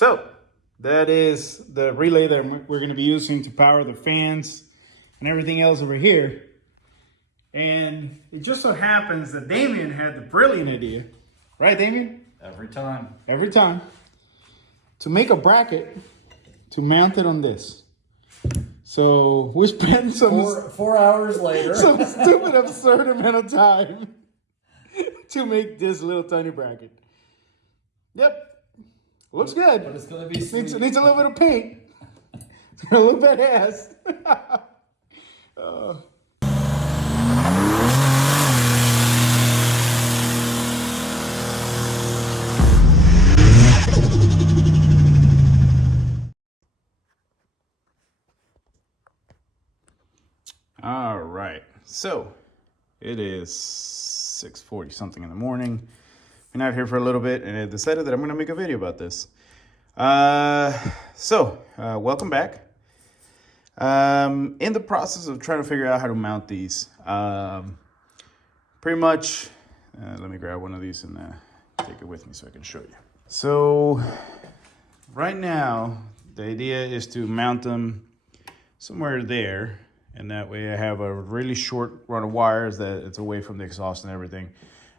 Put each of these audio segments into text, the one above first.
So that is the relay that we're going to be using to power the fans and everything else over here. And it just so happens that Damien had the brilliant idea, right, Damien? Every time. Every time, to make a bracket to mount it on this. So we spent some 4 hours later, some stupid, absurd amount of time to make this little tiny bracket. Yep, looks good. But it's gonna be sweet. Needs a little bit of paint. It's gonna look badass. All right, so it is 6:40 something in the morning. Been out here for a little bit and I decided that I'm gonna make a video about this. Welcome back. In the process of trying to figure out how to mount these, pretty much, let me grab one of these and take it with me so I can show you. So right now, the idea is to mount them somewhere there. And that way I have a really short run of wires that it's away from the exhaust and everything.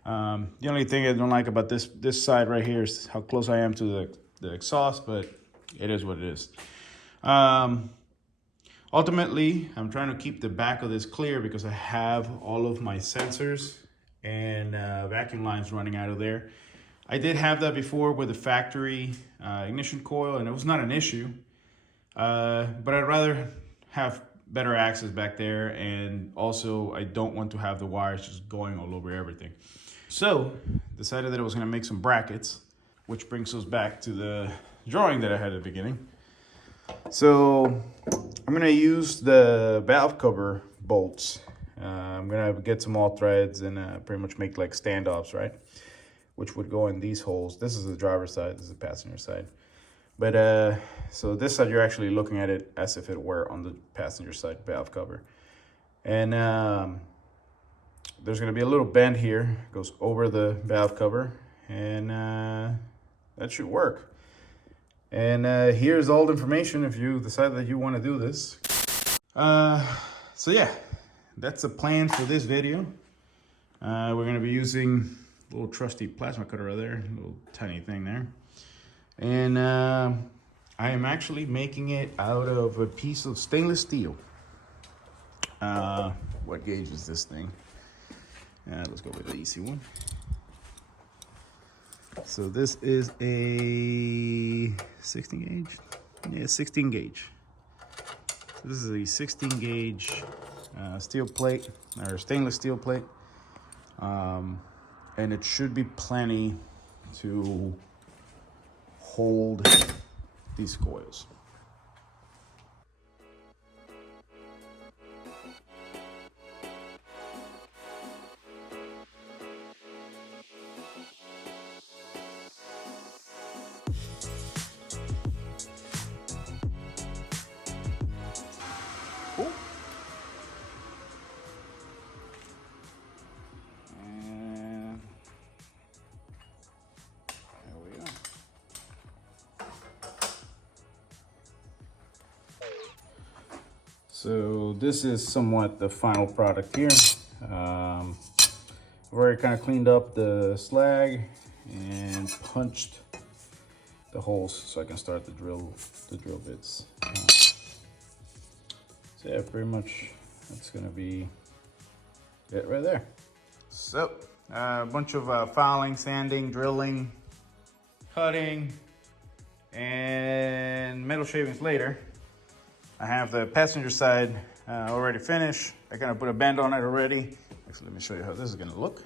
The only thing I don't like about this side right here is how close I am to the exhaust, but it is what it is. Ultimately, I'm trying to keep the back of this clear because I have all of my sensors and vacuum lines running out of there. I did have that before with the factory ignition coil, and it was not an issue. But I'd rather have better access back there, and also I don't want to have the wires just going all over everything. So decided that I was going to make some brackets, which brings us back to the drawing that I had at the beginning. So I'm going to use the valve cover bolts. I'm going to get some all threads and pretty much make like standoffs, right? Which would go in these holes. This is the driver's side, this is the passenger side. But so this side, you're actually looking at it as if it were on the passenger side valve cover. And there's gonna be a little bend here, goes over the valve cover, and that should work. And here's all the information if you decide that you wanna do this. So yeah, that's the plan for this video. We're gonna be using a little trusty plasma cutter right there, a little tiny thing there. And I am actually making it out of a piece of stainless steel. What gauge is this thing? Let's go with the ECU one. So this is a 16 gauge? Yeah, 16 gauge. So this is a 16 gauge steel plate, or stainless steel plate. And it should be plenty to hold these coils. Cool. And there we go. So this is somewhat the final product here. I've already kind of cleaned up the slag and punched the holes so I can start the drill bits. So yeah, pretty much that's gonna be it right there. So a bunch of filing, sanding, drilling, cutting, and metal shavings later. I have the passenger side already finished. I kind of put a band on it already. Actually, let me show you how this is gonna look.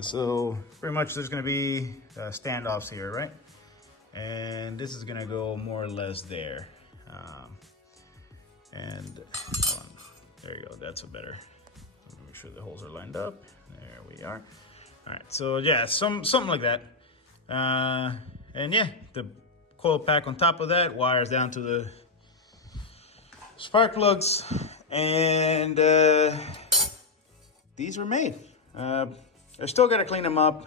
So pretty much there's gonna be standoffs here, right? And this is gonna go more or less there. And hold on. There you go, that's a better. Let me make sure the holes are lined up. There we are. All right, so yeah, something like that. And yeah, the coil pack on top of that, wires down to the spark plugs, and these are made. I still gotta clean them up.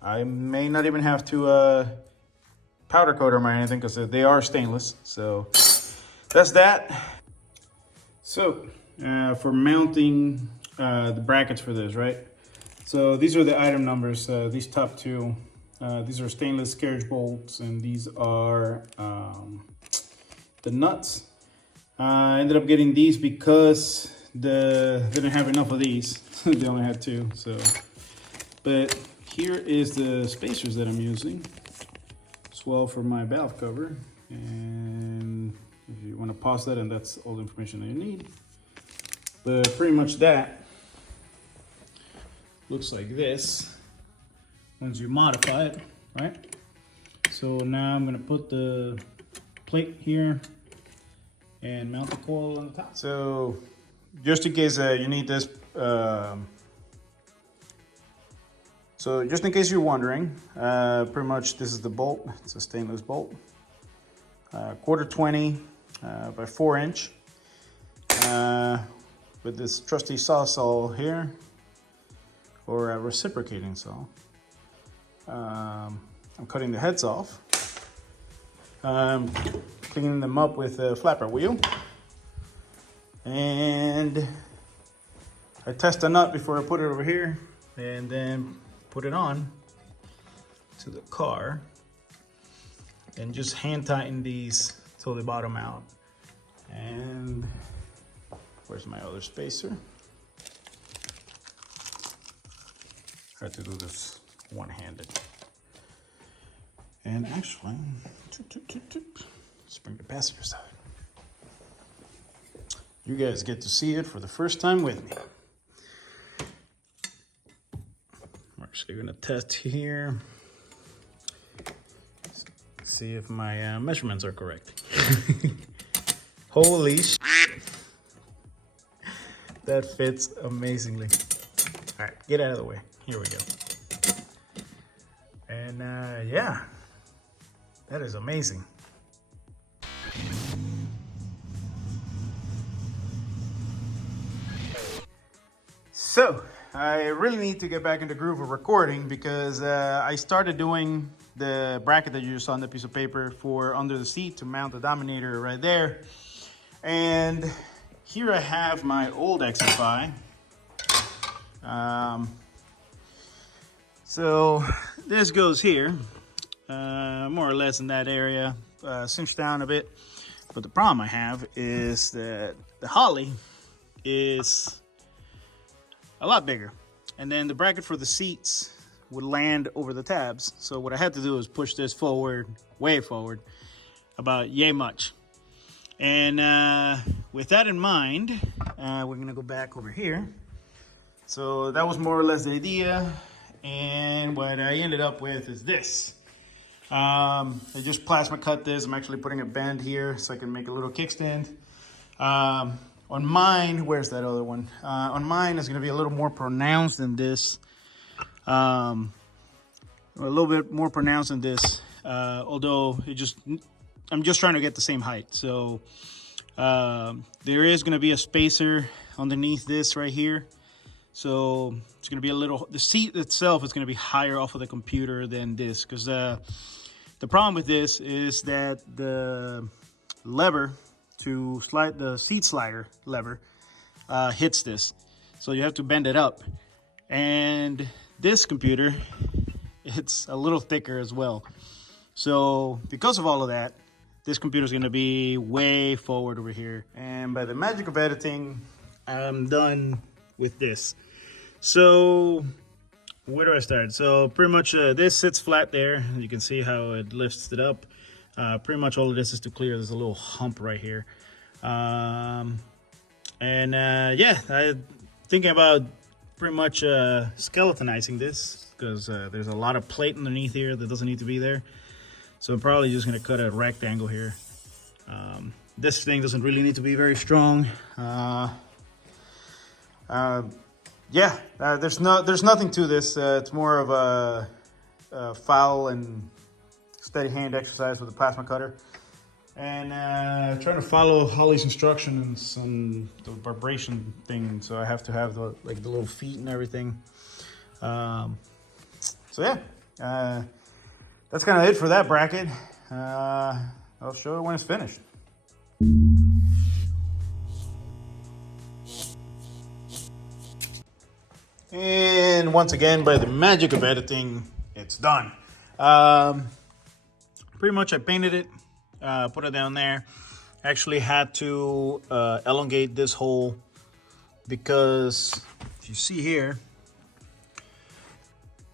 I may not even have to powder coat them or anything because they are stainless. So that's that. So for mounting the brackets for this, right? So these are the item numbers. These top two, these are stainless carriage bolts, and these are the nuts. I ended up getting these because they didn't have enough of these. They only had two. So, but here is the spacers that I'm using as well for my valve cover. And if you want to pause that, and that's all the information that you need. But pretty much that looks like this once you modify it, right? So now I'm gonna put the plate here and mount the coil on the top. So just in case you need this, so just in case you're wondering, pretty much this is the bolt. It's a stainless bolt, 1/4 by 4 inch, with this trusty saw here, or a reciprocating saw. I'm cutting the heads off. Cleaning them up with a flapper wheel. And I test the nut before I put it over here, and then put it on to the car. And just hand tighten these till they bottom out. And where's my other spacer? I have to do this one-handed. And actually, let's bring the passenger side. You guys get to see it for the first time with me. We're actually gonna test here. See if my measurements are correct. Holy shit. That fits amazingly. All right, get out of the way. Here we go. And yeah, that is amazing. So I really need to get back in the groove of recording because I started doing the bracket that you saw on the piece of paper for under the seat to mount the Dominator right there. And here I have my old XFI. So this goes here, more or less in that area, cinched down a bit. But the problem I have is that the Holley is a lot bigger. And then the bracket for the seats would land over the tabs. So what I had to do is push this forward, way forward, about yay much. And with that in mind, we're gonna go back over here. So that was more or less the idea. And what I ended up with is this. I just plasma cut this. I'm actually putting a bend here so I can make a little kickstand. On mine, where's that other one? On mine, it's gonna be a little more pronounced than this. A little bit more pronounced than this, although I'm just trying to get the same height. So there is gonna be a spacer underneath this right here. So it's gonna be a little, the seat itself is gonna be higher off of the computer than this, because the problem with this is that the lever to slide, the seat slider lever, hits this. So you have to bend it up. And this computer, it's a little thicker as well. So because of all of that, this computer is going to be way forward over here. And by the magic of editing, I'm done with this. So where do I start? So pretty much this sits flat there. You can see how it lifts it up. Pretty much all of this is to clear. There's a little hump right here. Yeah, I'm thinking about pretty much skeletonizing this, because there's a lot of plate underneath here that doesn't need to be there. So I'm probably just gonna cut a rectangle here. This thing doesn't really need to be very strong. Yeah, there's nothing to this. It's more of a foul and steady hand exercise with a plasma cutter, and trying to follow Holley's instructions on the vibration thing. So I have to have the little feet and everything. So yeah, that's kind of it for that bracket. I'll show you when it's finished. And once again, by the magic of editing, it's done. Pretty much I painted it, put it down there. Actually had to elongate this hole because if you see here,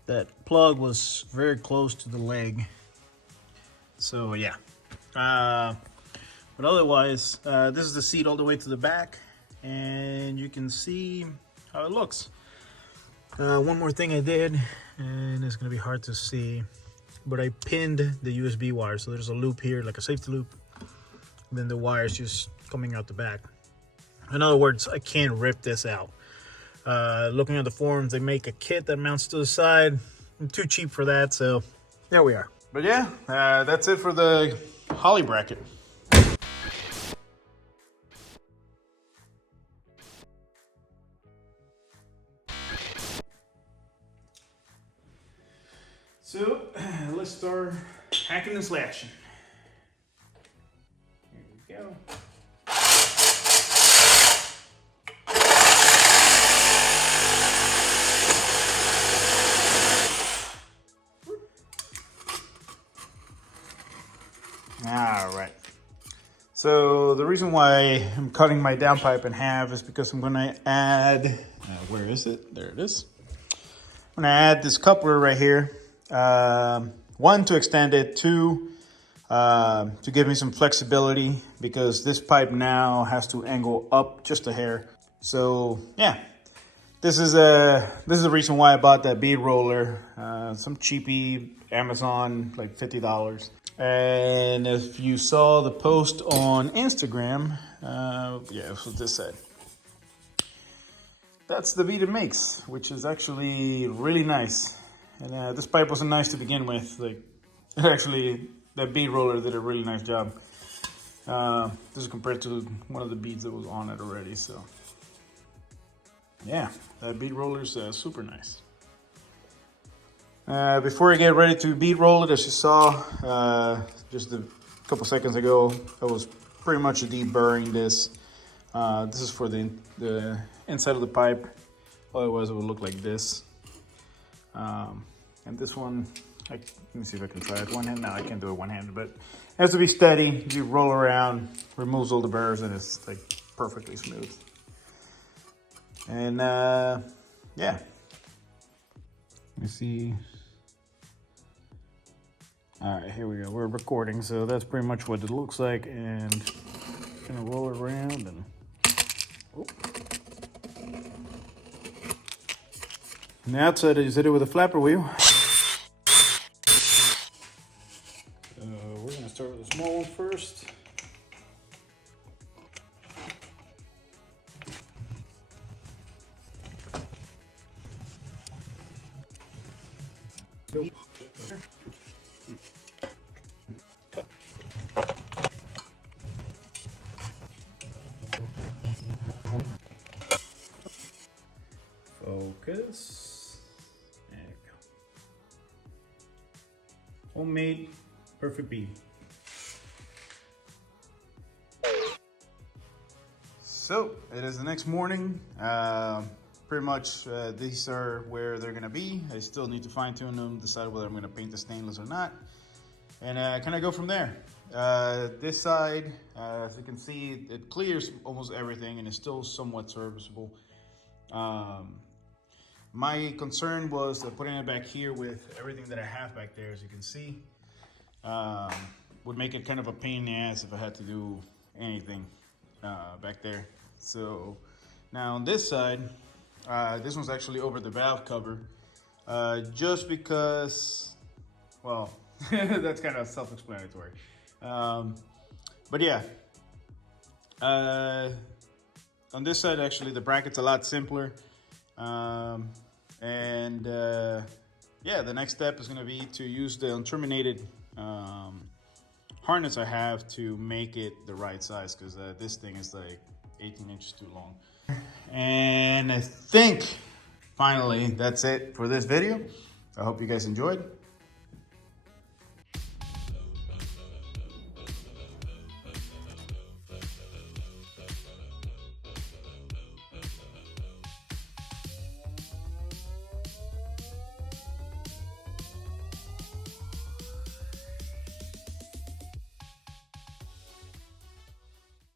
that plug was very close to the leg. So yeah. But otherwise, this is the seat all the way to the back, and you can see how it looks. One more thing I did, and it's gonna be hard to see, but I pinned the USB wire. So there's a loop here, like a safety loop. And then the wire's just coming out the back. In other words, I can't rip this out. Looking at the forums, they make a kit that mounts to the side. I'm too cheap for that, so there we are. But yeah, that's it for the Holley bracket. So let's start hacking and slashing. Here we go. All right. So the reason why I'm cutting my downpipe in half is because I'm going to add, where is it? There it is. I'm going to add this coupler right here. One, to extend it. Two, to give me some flexibility because this pipe now has to angle up just a hair. So yeah, this is the reason why I bought that bead roller. Some cheapy Amazon, like $50. And if you saw the post on Instagram, yeah, that's what this said. That's the bead it makes, which is actually really nice. And this pipe wasn't nice to begin with. Like, actually, that bead roller did a really nice job. This is compared to one of the beads that was on it already. So, yeah, that bead roller's super nice. Before I get ready to bead roll it, as you saw just a couple seconds ago, I was pretty much deburring this. This is for the inside of the pipe. Otherwise, it would look like this. And this one, let me see if I can try it one hand. No, I can't do it one handed, but it has to be steady. You roll around, removes all the burrs, and it's like perfectly smooth. And yeah, let me see. All right, here we go. We're recording, so that's pretty much what it looks like. And gonna roll it around and. Oh. On the outside, I just hit it with a flapper wheel. We're gonna start with a small one first. Focus. There you go. Homemade, perfect bead. So it is the next morning. Pretty much these are where they're gonna be. I still need to fine tune them, decide whether I'm gonna paint the stainless or not, and kind of go from there. This side, as you can see, it clears almost everything and is still somewhat serviceable. My concern was putting it back here with everything that I have back there, as you can see, would make it kind of a pain in the ass if I had to do anything back there. So now on this side, this one's actually over the valve cover, just because, well, that's kind of self-explanatory. But yeah, on this side, actually, the bracket's a lot simpler. Yeah, the next step is going to be to use the unterminated harness I have to make it the right size, because this thing is like 18 inches too long. And I think finally that's it for this video. I hope you guys enjoyed.